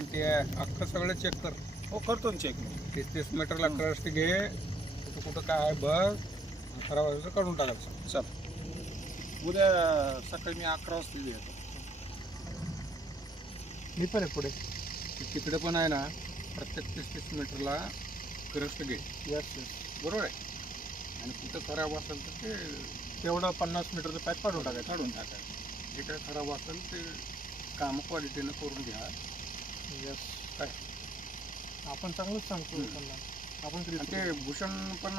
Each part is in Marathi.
ते अख्खं सगळं चेक कर. हो करतो ना चेक मी. 30 मीटरला क्रस्ट घे, कुठं कुठं काय आहे बघ, खराब व्हायचं काढून टाकायचं. चल उद्या सकाळी मी 11 वाजता येतो. मी पण आहे पुढे. तिकडे पण आहे ना, प्रत्येक 30 मीटरला क्रस्ट घे. यस बरोबर आहे. आणि कुठं खराब असेल तर ते तेवढं 50 मीटरचं पॅक काढून टाकायचं. जे काय खराब असेल ते काम क्वालिटीनं करून घ्या. यस काय आपण चांगलंच सांगतो त्यांना. आपण आणि ते भूषण पण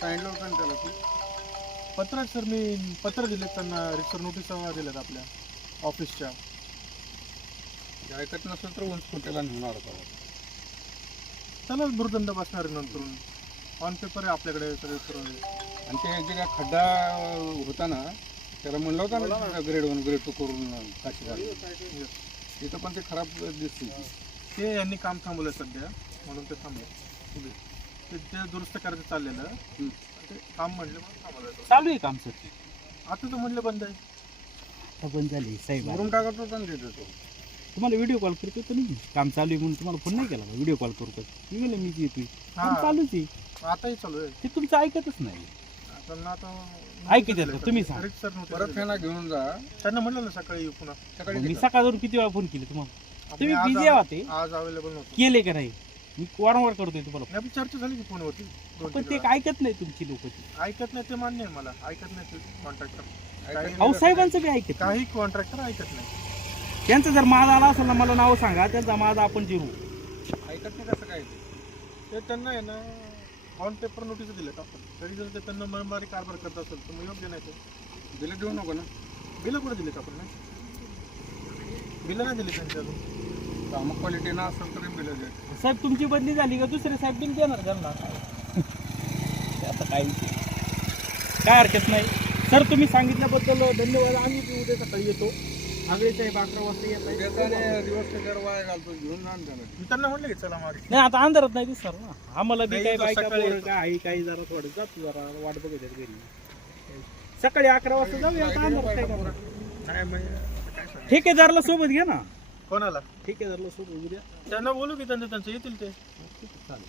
सांगितलं होतं ना त्याला. तू पत्र सर मी पत्र दिलेत त्यांना, रिसर नोटीस दिल्यात आपल्या ऑफिसच्या. जे ऐकत नसेल तर उंच कुठेला नेणार होता. त्यालाच भुर्दंड बसणार आहे नंतर. ऑन पेपर आहे आपल्याकडे सगळे सर्व. आणि ते जे काय खड्डा होता ना, त्याला म्हणलं होतं ना ग्रेड 1 ग्रेड 2 करून काशी झाली. तिथं पण ते खराब दिसते. ते यांनी काम थांबवलं सध्या, म्हणून ते थांबलं. ते दुरुस्त करायचं चाललेलं, ते काम म्हणलं म्हणून थांबवलं. चालू आहे काम सर. आता तर म्हणलं बंद आहे. आता बंद झाली साहेब. भरून टाकत होता ना तिथं तो. तुम्हाला व्हिडिओ कॉल करतो तर नाही, काम चालू आहे म्हणून तुम्हाला फोन नाही केला. व्हिडिओ कॉल करतो मी म्हणलं मी येतोय, काम चालूच आहे. आताही चालू आहे. ते तुमचं ऐकतच नाही. त्यांना आता ऐकत येतं तुम्ही सांगा. परत त्यांना घेऊन जा. त्यांना म्हणलं ना सकाळी येऊ पुन्हा. मी सकाळवरून किती वेळा फोन केले तुम्हाला, तुम्ही आज- बिझी आहात. आज अवेलेबल नव्हतं. केले का नाही मी वारंवार करतोय तुम्हाला. आपली चर्चा झाली की फोनवरती. पण ते ऐकत नाही तुमची लोक. ऐकत नाही ते मान्य आहे मला. ऐकत नाही ते कॉन्ट्रॅक्टर. अहो साहेबांचं बी ऐकत नाही. काही कॉन्ट्रॅक्टर ऐकत नाही. त्यांचा जर माज आला असेल ना, मला नाव सांगा, त्यांचा माज आपण जिरू. ऐकत नाही कसं काय ते त्यांना आहे ना ऑन पेपर नोटीस दिलेत आपण. तरी जर ते त्यांना मनमारी कारभार करत असेल तर मग योग्य नाही. ते दिलं देऊ नको ना. बिलं कुठे दिलेत आपण? नाही बिलं नाही दिली त्यांच्या अजून. काम क्वालिटीनं असेल तरी बिलं दे. साहेब तुमची बदली झाली का दुसरे साहेब बिल देणार त्यांना? ते आता काय काय हरकत नाही सर. तुम्ही सांगितल्याबद्दल धन्यवाद. आम्ही बी उद्या सकाळी येतो. आगळे साहेब 11 वाजता येत आहे. दिवस ते वाया घालतो. घेऊन जा ना त्याला. मी त्यांना म्हटलं की चला मागे. नाही आता अंधारात नाही दिसणार ना आम्हाला बी. नाही, काही तो बायका सकाळी पोरं येतो. काय आहे, काही जरा थोडं जातो, जरा वाट बघत आहेत घरी. सकाळी 11 वाजता जाऊया. आता अंधारात काय करणार? नाही म्हणजे ठेकेदारला सोबत घ्या ना. कोणाला? ठेकेदारला सोबत उद्या त्यांना बोलू की त्यांचं येतील ते. चालेल.